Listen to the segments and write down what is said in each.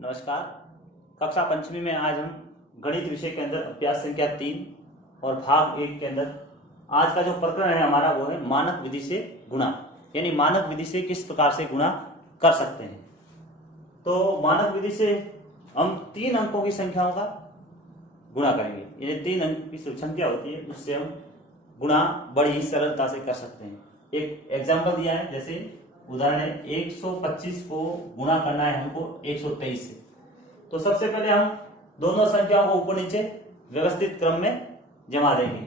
नमस्कार। कक्षा पंचमी में आज हम गणित विषय के अंदर अभ्यास संख्या 3 और भाग 1 के अंदर आज का जो प्रकरण है हमारा वो है मानक विधि से गुणा, यानी मानक विधि से किस प्रकार से गुणा कर सकते हैं। तो मानक विधि से हम 3 अंकों की संख्याओं का गुणा करेंगे, यानी 3 अंक की संख्या होती है उससे हम गुणा बड़ी ही सरलता से कर सकते हैं। एक एग्जाम्पल दिया है, जैसे उदाहरण है 125 को गुणा करना है हमको 123 से। तो सबसे पहले हम दोनों संख्याओं को ऊपर नीचे व्यवस्थित क्रम में जमा देंगे।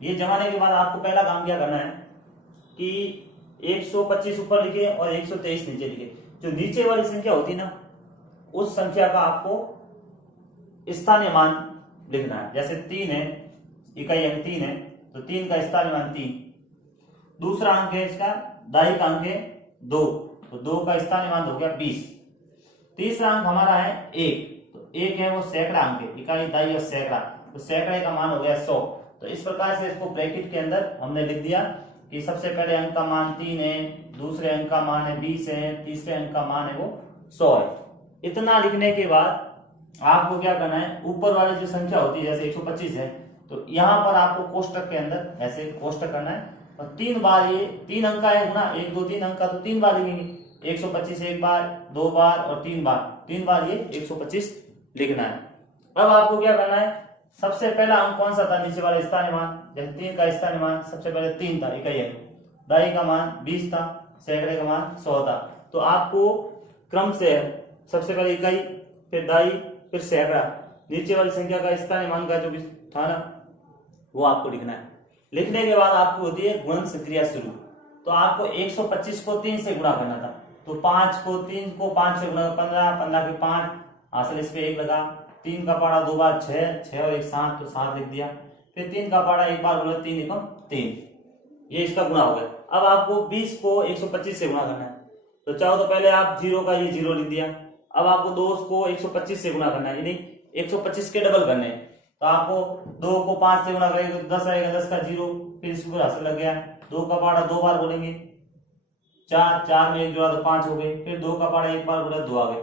ये जमाने के बाद आपको पहला काम क्या करना है कि 125 ऊपर लिखे और 123 नीचे लिखे। जो नीचे वाली संख्या होती है ना, उस संख्या का आपको स्थानीय मान लिखना है। जैसे 3 है, इकाई अंक 3 है, तो 3 का स्थानीय मान 3। दूसरा अंक है इसका दाई का अंक है 2, तो 2 का स्थानीय मान हो गया 20। तीसरा अंक हमारा है 1, तो 1 है वो सैकड़ा अंक है, इकाई दाई और सैकड़ा, तो सैकड़े का मान हो गया 100। तो इस प्रकार से इसको ब्रैकेट के अंदर हमने लिख दिया कि सबसे पहले अंक का मान 3 है, दूसरे अंक का मान है 20 है, तीसरे अंक का मान है वो 100 है। इतना लिखने के बाद आपको क्या करना है, ऊपर वाली जो संख्या होती है जैसे 125 है, तो यहाँ पर आपको कोष्टक के अंदर ऐसे कोष्टक करना है और 3 बार, ये 3 अंक का है गुना 1 2 3 अंक का, तो 3 बार लिखेंगे। 125 एक बार, 2 बार और 3 बार, 3 बार ये 125 लिखना है। अब आपको क्या करना है, सबसे पहला अंक कौन सा था, नीचे वाला स्थानीय मान, जैसे 3 का स्थानीय मान सबसे पहले 3 था, इकाई अंक, दाई का मान 20 था, सैकड़े का मान 100 था। तो आपको क्रम से सबसे पहले इकाई, फिर दाई, फिर सैकड़ा, नीचे वाली संख्या का स्थानीय मान का जो भी था ना वो आपको लिखना है। लिखने के बाद आपको होती है गुणन क्रिया शुरू। तो आपको 125 को 3 से गुणा करना था, तो 5 को 3 को 5 से गुणा 15, 15 के 5, हासिल इस पे 1 लगा। 3 का पाड़ा 2 बार 6, 6 और 1 7, तो 7 लिख दिया। फिर 3 का पाड़ा एक बार बोला 3 एकम 3, ये इसका गुणा हो गया। अब आपको 20 को 125 से गुणा करना है, तो चाहो तो पहले आप 0 का ये 0 लिख दिया। अब आपको 2 को 125 से गुणा करना है, यानी 125 के डबल करने हैं। तो आपको 2 को 5 से गुणा करेंगे तो 10 आएगा, 10 का 0, फिर इसको हासिल लग गया। 2 का पाड़ा 2 बार बोलेंगे 4, 4 में 1 जोड़ा तो 5 हो गए, फिर 2 का पाड़ा एक बार बोला 2 आ गए।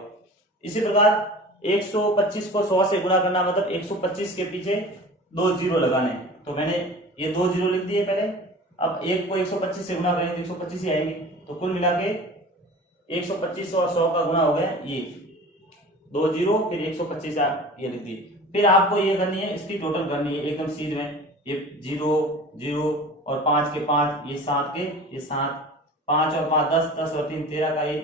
इसी प्रकार 125 को 100 से गुणा करना, मतलब 125 के पीछे 2 0 लगाने। तो मैंने ये 2 0 लिख दिए पहले। अब 1 को 125 से गुणा करेंगे तो 125 ही आएंगे। तो कुल मिला के 125 और 100 का गुणा हो गया ये 2 0, फिर 125 ये लिख दिए। फिर आपको ये करनी है, इसकी टोटल करनी है एकदम सीध में। ये 0 0 और 5 के 5, ये 7 के ये 7, 5 और 5 10, 10 और 3 13 का 1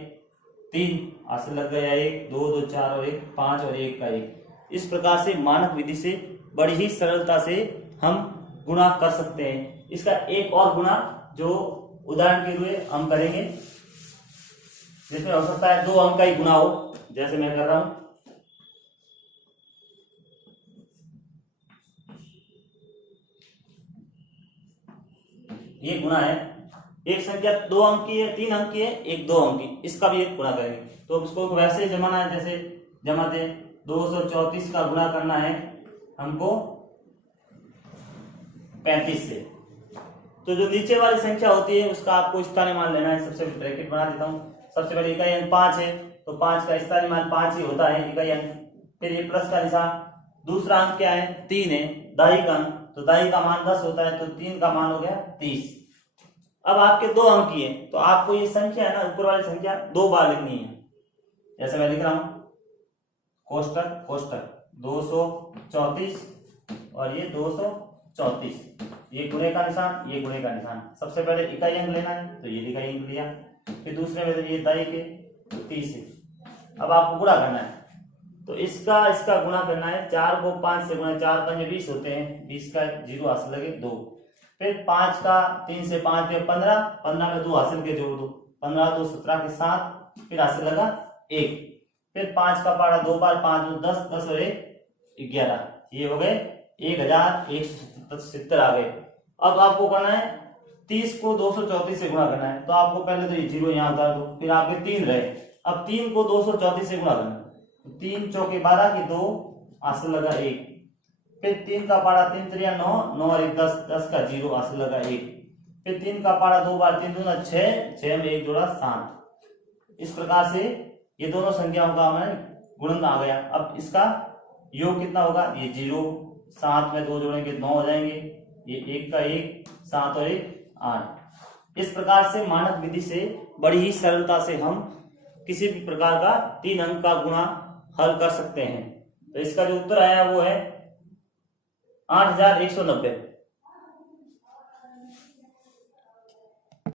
3, हासिल लग गया 1 2 2 4 और 1 5 और 1 का 1। इस प्रकार से मानक विधि से बड़ी ही सरलता से हम गुणा कर सकते हैं। इसका एक और गुणा जो उदाहरण के लिए हम करेंगे, जिसमें हो सकता है 2 अंक का ही गुणा हो, जैसे मैं कर रहा हूं। ये गुणा है, एक संख्या 2 अंक की है, 3 अंक की है, एक 2 अंक की, इसका भी एक गुणा करेंगे। तो इसको वैसे जमाना है, जैसे जमाते 234 का गुणा करना है हमको 35 से। तो जो नीचे वाली संख्या होती है उसका आपको स्थानीय मान लेना है। सबसे ब्रैकेट बना देता हूं। सबसे पहले इकाई अंक 5 है, तो 5 का स्थानीय मान 5 ही होता है, इकाई अंक। फिर ये प्लस का निशान। दूसरा अंक क्या है, 3 है, दाई का अंक, तो दाई का मान 10 होता है, तो 3 का मान हो गया 30। अब आपके 2 अंक की है, तो आपको ये संख्या है ना, ऊपर वाली संख्या 2 बार लिखनी है। जैसे मैं लिख रहा हूं, कोष्टक कोष्टक 234 और ये 234, ये गुणे का निशान, ये गुणे का निशान। सबसे पहले इकाई अंक लेना है, तो ये इकाई अंक लिया। फिर दूसरे में ये दाई के 30 है। अब आपको गुणा करना है, तो इसका गुणा करना है। 4 को 5 से गुणा, 4 5 20 होते हैं, 20 का 0 हासिल लगे 2। फिर 5 का 3 से 5 में 15, 15 में 2 हासिल के जोड़ दो, 15 2 17 के 7, फिर हासिल लगा 1। फिर 5 का पाड़ा 2 बार 5 2 10, 10 और 1 11, ये हो गए 1170 आ गए। अब आपको करना है 30 को 234 से गुणा करना है, तो आपको पहले तो ये 0 यहाँ उतार दो, फिर आपके 3 रहे। अब 3 को 234 से गुणा करना, 3 चौके 12 की 2, हासिल लगा 1। फिर 3 का पाड़ा 3 3 9, 9 और 1 10, 10 का 0 हासिल लगा 1। फिर 3 का पाड़ा 2 बार 3 दूना 6, 6 में 1 जोड़ा 7। इस प्रकार से ये दोनों संख्याओं का हमें गुणन आ गया। अब इसका योग कितना होगा, ये 0, 7 में 2 जोड़ेंगे 9 हो जाएंगे, ये 1 का 1, 7 और 1 8। इस प्रकार से मानक विधि से बड़ी ही सरलता से हम किसी भी प्रकार का 3 अंक का गुणा हल कर सकते हैं। तो इसका जो उत्तर आया वो है 8190।